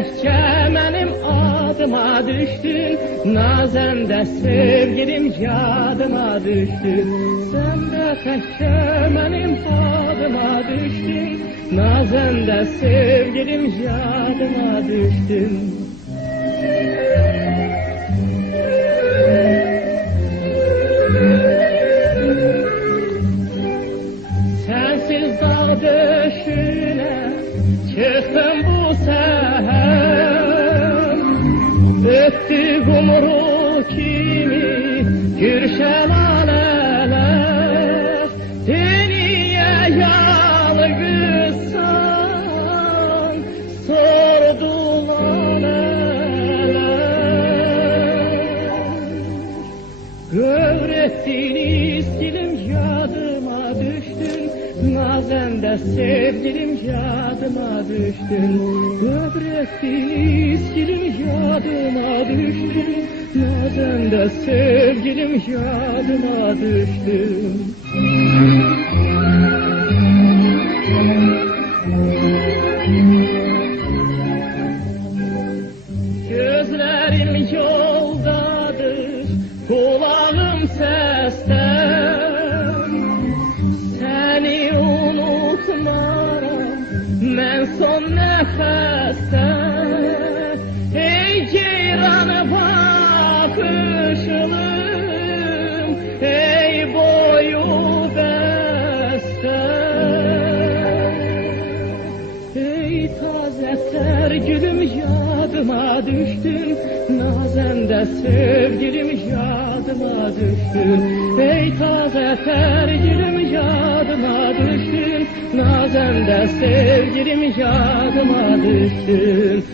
təkcə mənim adıma düşdün, nazəndə sevgilim yadıma düşdün. Sən də təkcə mənim adıma düşdün, nazəndə sevgilim yadıma düşdün. Sensiz dağ döşüne çıktım bu seher, öptü kumru kimi gür şelaleler. Dünya yalgızsan sordular neler. Öğrettiniz dilim yadıma düştün, nazende sevgilim yadıma düştün. Öğrettiniz dilim yadıma düştün, nazende sevgilim yadıma düştün. Gözlerim yoldadır, kulağım sesten. Seni unutmaram ben son nefeste. Ey ceyran bakışlım, ey boyu beste. Ey taze sergülüm yadıma düştün, nazende sevgilim yadıma düştün. Ey taze sergülüm yadıma düştün, nazende sevgilim yadıma düştün.